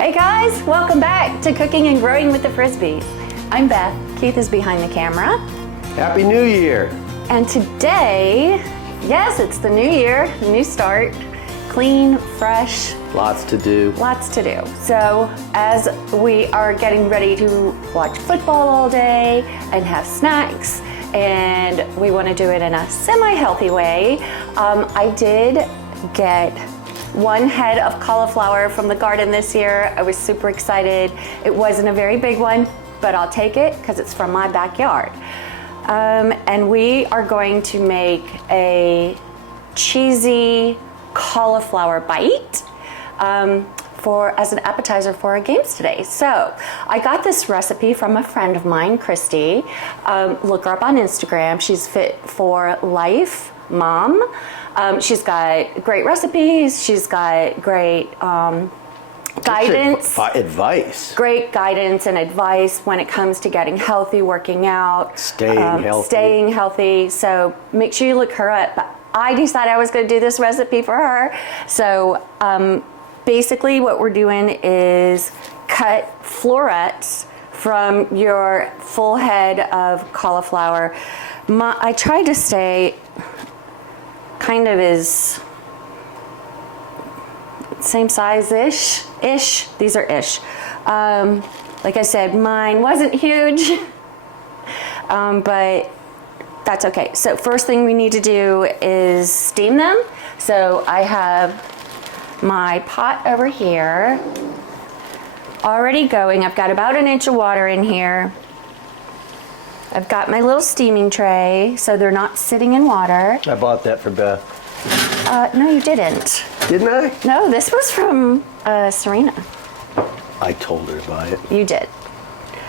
Hey guys, welcome back to Cooking and Growing with the Frisbys. I'm Beth, Keith is behind the camera. Happy New Year! And today, yes, it's the new year, new start, clean, fresh. Lots to do. Lots to do. So as we are getting ready to watch football all day and have snacks, and we want to do it in a semi-healthy way, I did get one head of cauliflower from the garden this year. I was super excited. It wasn't a very big one, but I'll take it because it's from my backyard. And we are going to make a cheesy cauliflower bite as an appetizer for our games today. So I got this recipe from a friend of mine, Christy. Look her up on Instagram. She's Fit for Life Mom. She's got great recipes. She's got great guidance. Advice. Great guidance and advice when it comes to getting healthy, working out, staying healthy. So make sure you look her up. But I decided I was going to do this recipe for her. So basically what we're doing is cut florets from your full head of cauliflower. I tried to stay kind of is same size-ish. These are ish. Like I said, mine wasn't huge, but that's okay. So first thing we need to do is steam them. So I have my pot over here already going. I've got about 1 inch of water in here. I've got my little steaming tray, so they're not sitting in water. I bought that for Beth. No, you didn't. Didn't I? No, this was from Serena. I told her to buy it. You did.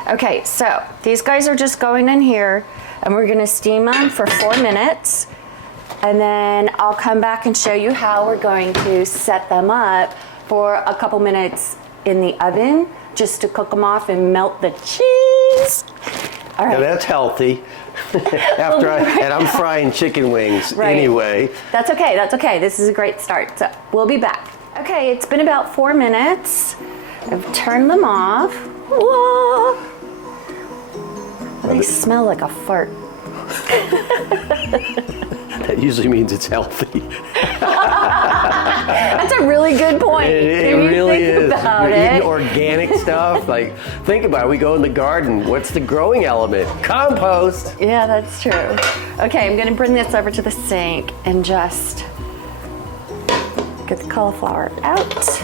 Okay, so these guys are just going in here, and we're gonna steam them for 4 minutes, and then I'll come back and show you how we're going to set them up for a couple minutes in the oven, just to cook them off and melt the cheese. All right. Now that's healthy. And I'm frying chicken wings anyway. That's okay, that's okay. This is a great start. So we'll be back. Okay, it's been about 4 minutes. I've turned them off. Whoa! They smell like a fart. That usually means it's healthy. That's a really good point. It really is. About You're eating it. organic stuff. Like, think about it. We go in the garden. What's the growing element? Compost. Yeah, that's true. Okay, I'm gonna bring this over to the sink and just get the cauliflower out.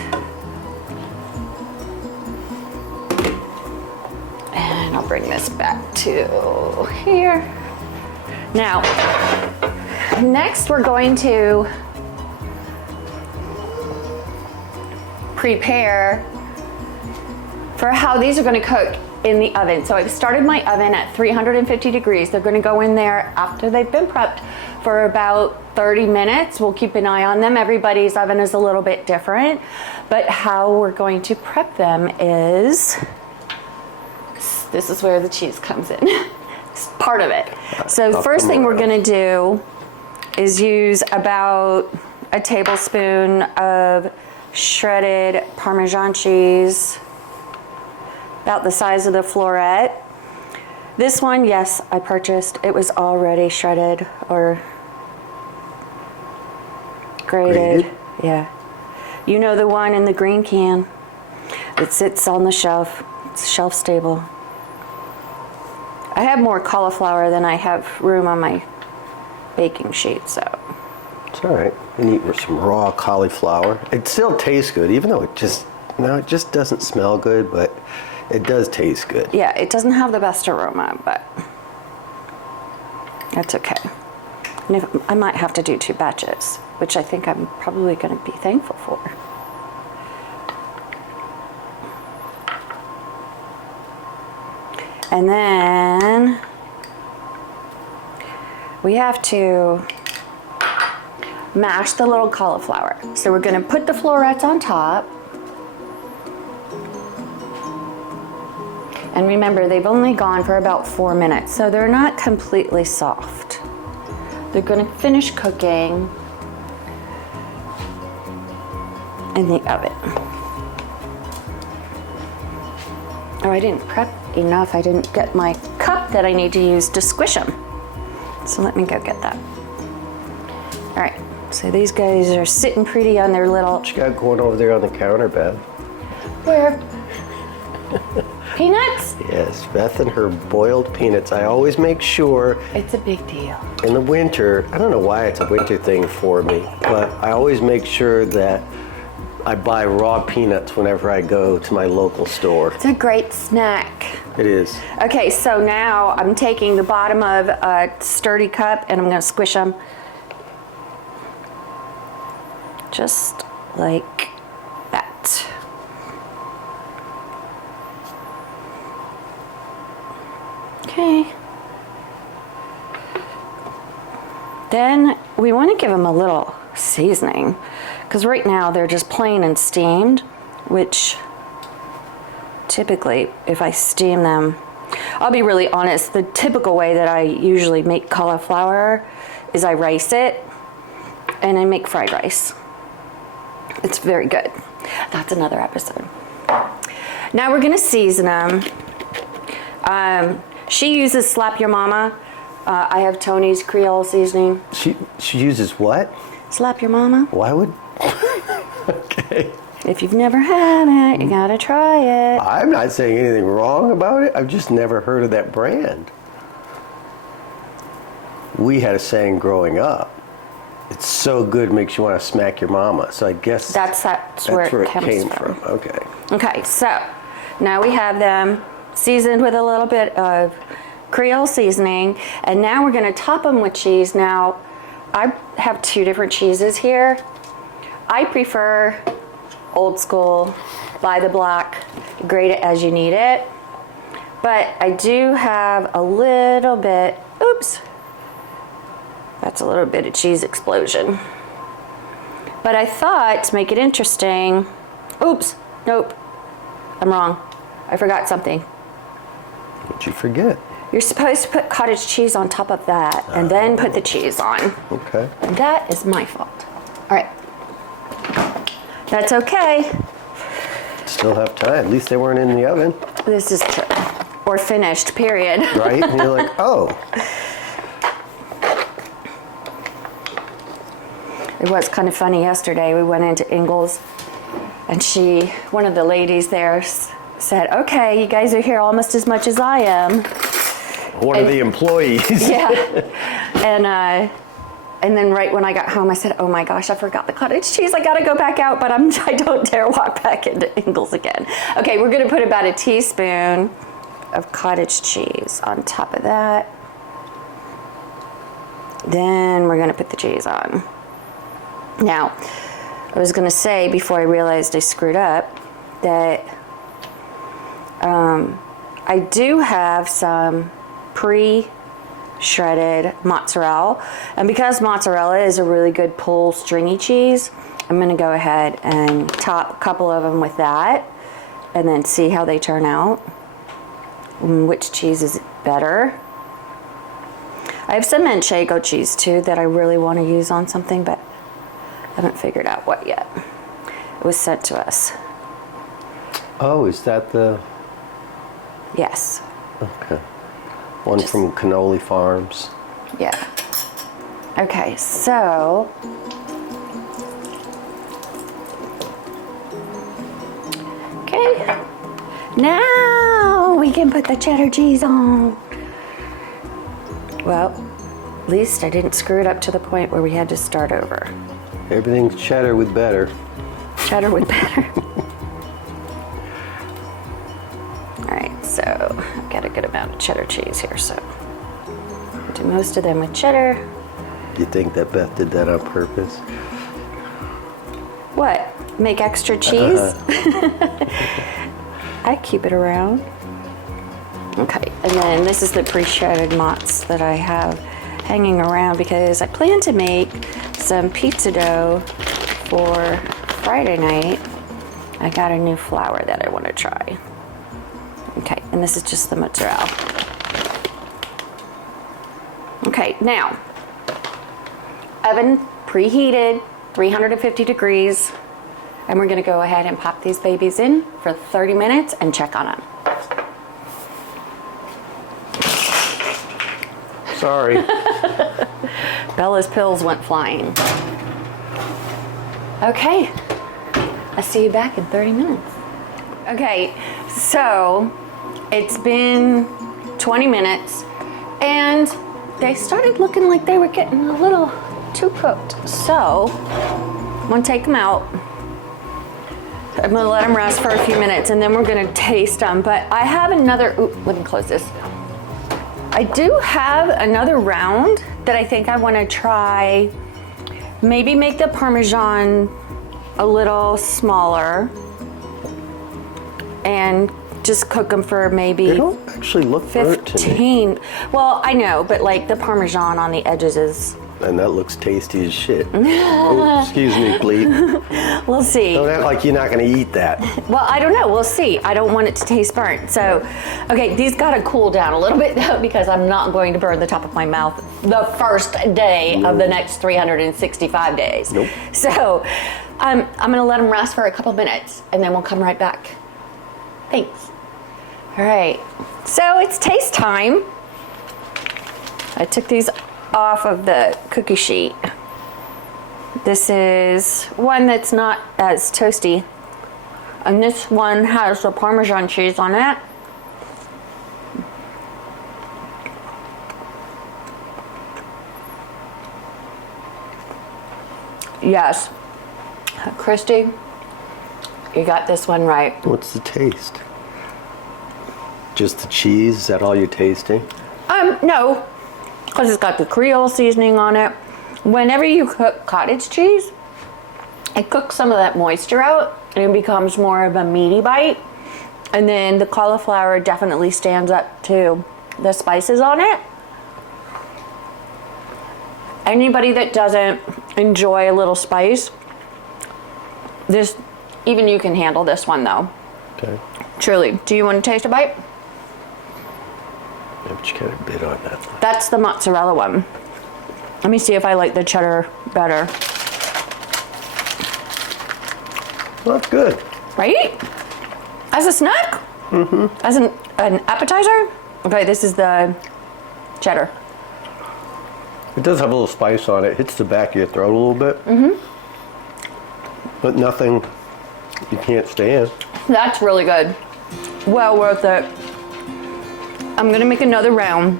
And I'll bring this back to here. Now, next we're going to prepare for how these are going to cook in the oven. So I've started my oven at 350 degrees. They're going to go in there after they've been prepped for about 30 minutes. We'll keep an eye on them. Everybody's oven is a little bit different, but how we're going to prep them is, this is where the cheese comes in. It's part of it. So the first thing we're going to do is use about a tablespoon of shredded Parmesan cheese, about the size of the floret. This one, yes, I purchased. It was already shredded or grated. Yeah. You know, the one in the green can. It sits on the shelf. It's shelf stable. I have more cauliflower than I have room on my baking sheet, so. It's all right. And eat some raw cauliflower. It still tastes good, even though it just doesn't smell good, but it does taste good. Yeah, it doesn't have the best aroma, but that's okay. And I might have to do 2 batches, which I think I'm probably going to be thankful for. And then we have to mash the little cauliflower. So we're going to put the florets on top. And remember, they've only gone for about 4 minutes, so they're not completely soft. They're going to finish cooking in the oven. Oh, I didn't prep enough. I didn't get my cup that I need to use to squish them. So let me go get that. All right, so these guys are sitting pretty on their little... What you got going over there on the counter, Beth? Where? Peanuts? Yes, Beth and her boiled peanuts. I always make sure It's a big deal. in the winter, I don't know why it's a winter thing for me, but I always make sure that I buy raw peanuts whenever I go to my local store. It's a great snack. It is. Okay, so now I'm taking the bottom of a sturdy cup and I'm gonna squish them. Just like that. Okay. Then we want to give them a little seasoning because right now they're just plain and steamed, which typically if I steam them, I'll be really honest, the typical way that I usually make cauliflower is I rice it and I make fried rice. It's very good. That's another episode. Now we're gonna season them. She uses Slap Your Mama. I have Tony's Creole seasoning. She uses what? Slap Your Mama. Why would? Okay. If you've never had it, you gotta try it. I'm not saying anything wrong about it. I've just never heard of that brand. We had a saying growing up. It's so good, makes you want to smack your mama. So I guess That's where it came comes from. Okay. Okay, so now we have them seasoned with a little bit of Creole seasoning, and now we're gonna top them with cheese. Now, I have two different cheeses here. I prefer old school, by the block, grate it as you need it. But I do have a little bit, oops, that's a little bit of cheese explosion. But I thought to make it interesting, oops, nope, I'm wrong. I forgot something. What'd you forget? You're supposed to put cottage cheese on top of that and then put the cheese on. Okay. That is my fault. All right. That's okay. Still have time. At least they weren't in the oven. This is true. Or finished, period. Right? And you're like, oh. It was kind of funny yesterday. We went into Ingles and one of the ladies there said, okay, you guys are here almost as much as I am. One of the employees. Yeah. And then right when I got home, I said, oh my gosh, I forgot the cottage cheese. I gotta go back out, but I don't dare walk back into Ingles again. Okay, we're gonna put about a teaspoon of cottage cheese on top of that. Then we're gonna put the cheese on. Now, I was gonna say before I realized I screwed up that I do have some pre-shredded mozzarella, and because mozzarella is a really good pull stringy cheese, I'm gonna go ahead and top a couple of them with that and then see how they turn out and which cheese is better. I have some manchego cheese too that I really want to use on something, but I haven't figured out what yet. It was sent to us. Oh, is that the... Yes. Okay. One from Cannoli Farms. Yeah. Okay, so okay. Now we can put the cheddar cheese on. Well, at least I didn't screw it up to the point where we had to start over. Everything's cheddar with better. Cheddar with better. Alright, so I've got a good amount of cheddar cheese here, so I'll do most of them with cheddar. You think that Beth did that on purpose? What? Make extra cheese? I keep it around. Okay, and then this is the pre-shredded mozz that I have hanging around because I plan to make some pizza dough for Friday night. I got a new flour that I want to try. Okay, and this is just the mozzarella. Okay, now, oven preheated, 350 degrees, and we're gonna go ahead and pop these babies in for 30 minutes and check on them. Sorry. Bella's pills went flying. Okay, I'll see you back in 30 minutes. Okay, so it's been 20 minutes and they started looking like they were getting a little too cooked. So I'm gonna take them out. I'm gonna let them rest for a few minutes and then we're gonna taste them. But I have another, let me close this. I do have another round that I think I wanna try. Maybe make the Parmesan a little smaller and just cook them for maybe They don't actually look burnt to me. 15. Well, I know, but like the Parmesan on the edges is, And that looks tasty as shit. Oh, excuse me, Bleep. we'll see. Don't act like you're not gonna eat that. Well, I don't know. We'll see. I don't want it to taste burnt. So, okay, these gotta cool down a little bit though because I'm not going to burn the top of my mouth the first day of the next 365 days. Nope. So, I'm gonna let them rest for a couple minutes and then we'll come right back. Thanks. All right. So it's taste time. I took these off of the cookie sheet. This is one that's not as toasty. And this one has the Parmesan cheese on it. Yes. Christy, you got this one right. What's the taste? Just the cheese? Is that all you're tasting? No, because it's got the Creole seasoning on it. Whenever you cook cottage cheese, it cooks some of that moisture out and it becomes more of a meaty bite. And then the cauliflower definitely stands up to the spices on it. Anybody that doesn't enjoy a little spice, even you can handle this one though. Okay. Truly. Do you want to taste a bite? Yeah, but you got a bit on that. That's the mozzarella one. Let me see if I like the cheddar better. Well, that's good. Right? As a snack? Mm-hmm. As an appetizer? Okay, this is the cheddar. It does have a little spice on it. Hits the back of your throat a little bit. Mm-hmm. But nothing you can't stand. That's really good. Well worth it. I'm gonna make another round.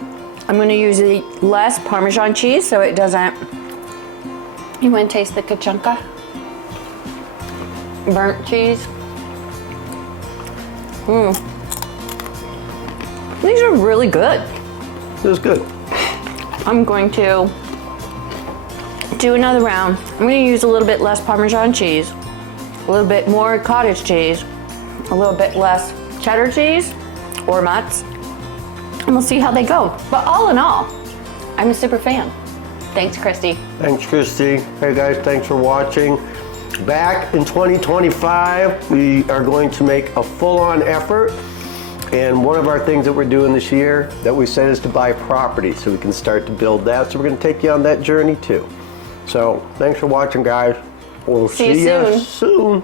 I'm gonna use less Parmesan cheese so it doesn't. You wanna taste the kachunka? Burnt cheese. These are really good. It was good. I'm going to do another round. I'm going to use a little bit less Parmesan cheese, a little bit more cottage cheese, a little bit less cheddar cheese or mozz, and we'll see how they go. But all in all, I'm a super fan. Thanks, Christy. Thanks, Christy. Hey guys, thanks for watching. Back in 2025, we are going to make a full-on effort. And one of our things that we're doing this year that we said is to buy property so we can start to build that. So we're going to take you on that journey too. So thanks for watching, guys. We'll see you soon.